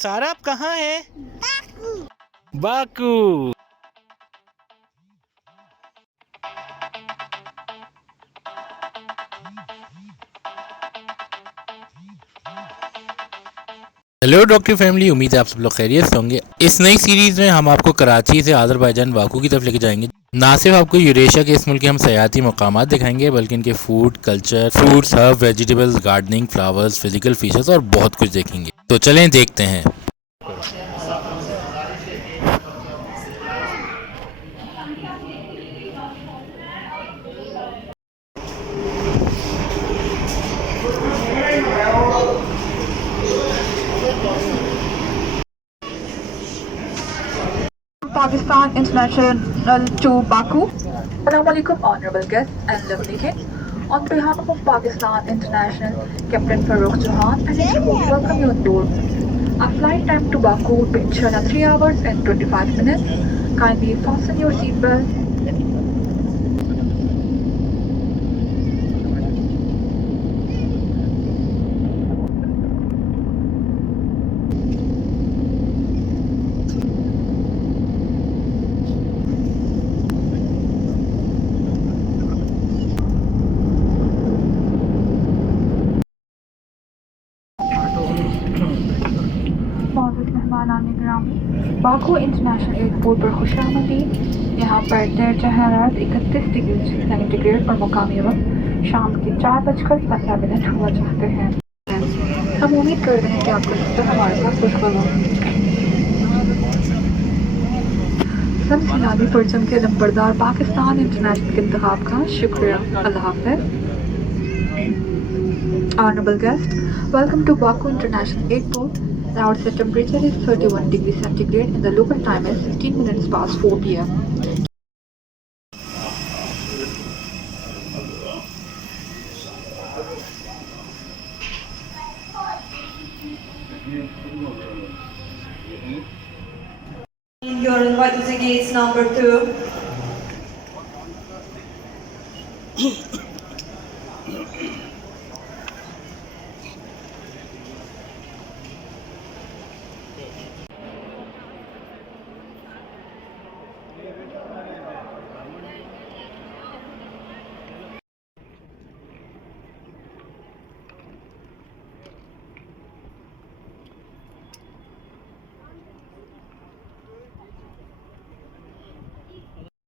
सारा आप कहाँ है? बाकू। हेलो डॉक्टर फैमिली, उम्मीद है आप सब लोग खैरियत से होंगे। इस नई सीरीज में हम आपको कराची से आज़रबाईजान बाकू की तरफ लेके जाएंगे। ना सिर्फ आपको यूरेशिया के इस मुल्क के हम सयाती मकामात दिखाएंगे, बल्कि इनके food culture, fruits, herb, vegetables, gardening, flowers, physical features और बहुत कुछ देखेंगे। तो चलें देखते हैं। Pakistan International to Baku. Assalamualaikum, honorable guests and lovely kids. On behalf of Pakistan International, Captain Farooq Chauhan, and I welcome you on board. Our flight time to Baku will be inshallah 3 hours and 25 minutes. Kindly fasten your seatbelt. Baku international airport पर खुशामदीद। यहाँ पर दर्जा हरारत 31 degree centigrade और मुकामी वक्त शाम के 4:15 हुआ चाहते हैं। हम उम्मीद करते हैं कि आपका सफर हमारे साथ खुशगवार हो। सब सलामी परचम के लंबरदार पाकिस्तान इंटरनेशनल के इंतखाब का शुक्रिया। अल्लाह हाफ़िज़। Honorable guest, welcome to Baku International Airport. The outside temperature is 31 degrees centigrade and the local time is 15 minutes past 4 p.m. You're invited to gates number 2.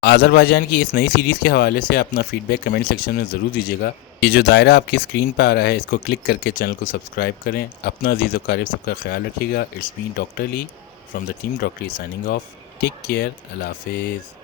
आज़रबाईजान की इस नई सीरीज़ के हवाले से अपना फीडबैक कमेंट सेक्शन में ज़रूर दीजिएगा। ये जो दायरा आपकी स्क्रीन पर आ रहा है, इसको क्लिक करके चैनल को सब्सक्राइब करें। अपना अजीज़ व क़रीब सबका ख्याल रखिएगा। It's me doctor Lee from the team doctor Lee signing off. Take care. अल्लाह हाफिज़।